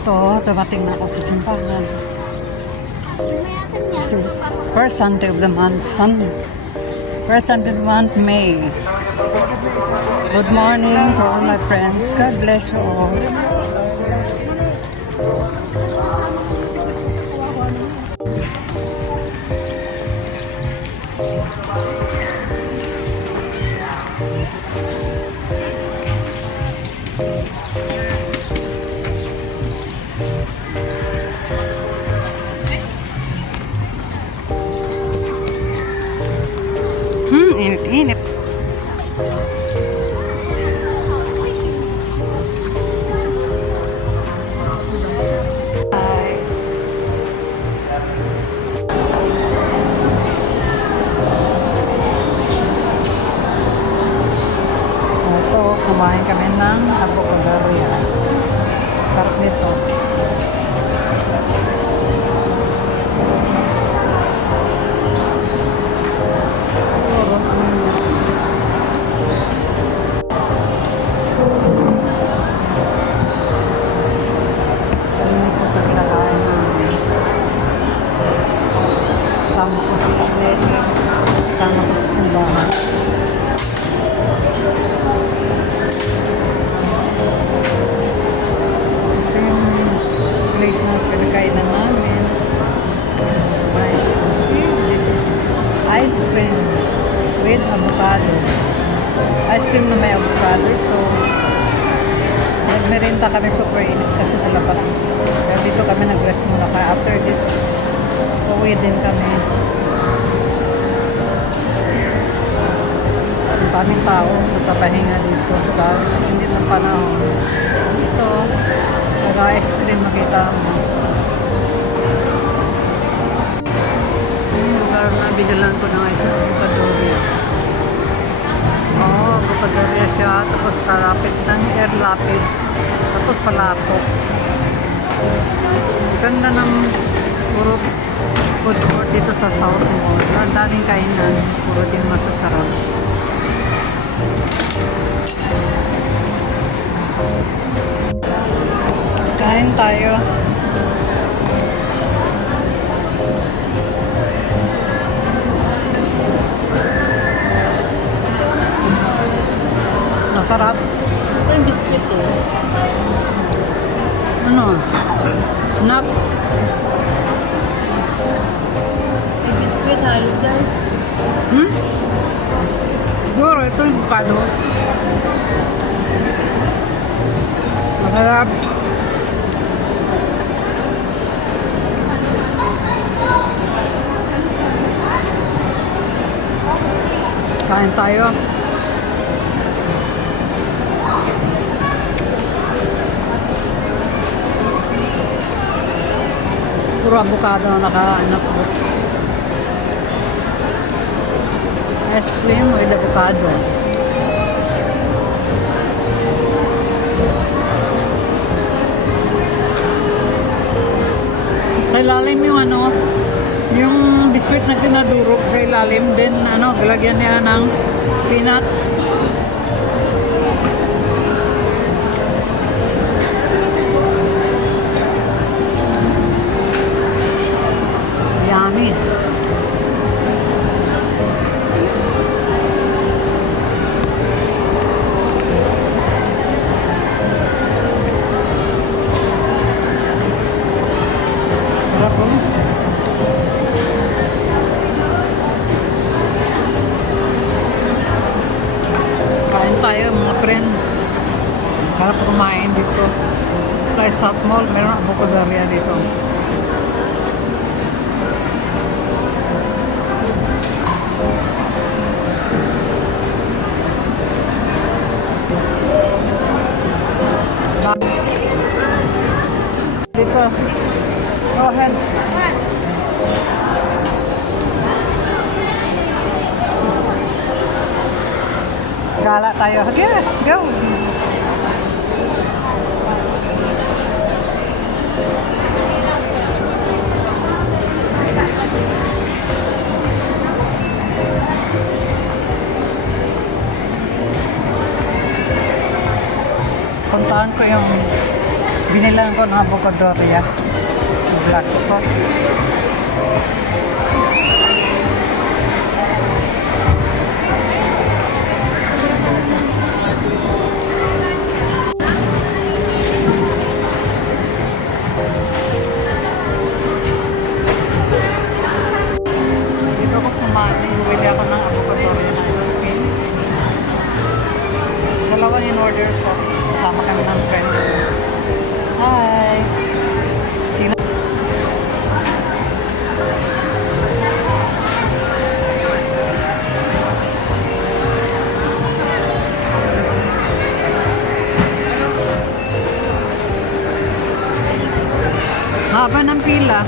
Ito, dumating na ako sa simbahan. First Sunday of the month, first Sunday of the month, May. Good morning to all my friends. God bless you all. Init-init. Ito, kumain kami ng avocado yan. Sarap nito. Sama ko si Lene, sama ko sa simbahan. Ito yung place na pinakainan namin. This is ice cream with avocado. Ice cream na may avocado ito. Nagmerinda kami, super init kasi sa labas. Kaya dito kami nag-rest muna. Kaya after this, uwi din kami. Ang daming tao nagpapahinga dito sa init ng panahon. Ito, nag-ice cream makita mo. Yung lugar na binilan ko ng isang Bukadoria. Bukadoria siya. Tapos palapit ng Air Rapids. Tapos palapok. Ganda ng puro food court dito sa South Mall. Ang daming kainan. Puro din masasarap. Kain tayo. Masarap. Ito yung biscuit eh. Ano? Nuts. May biscuit halo dyan. Siguro ito yung avocado. Masarap. Kain tayo. Puro avocado na naka-anak ko. Ice cream with avocado. Sa ilalim yung ano, yung biskuit na tinadurog sa ilalim, then ano, galagyan niya ng peanuts. Yummy. Sarap po. Kain tayo mga friend. Sarap kumain dito. Sa South Mall, meron avocado dito. Dito. Go ahead. Gala tayo. Okay, go. Puntahan ko yung Binilang ko ng avocadorya. Black ko. Dito ko kumain. Bili ako ng avocadorya na ice cream. Dalawa in order ko. Kasama kami ng friend ko. Hi! Sino? Haba ng pila.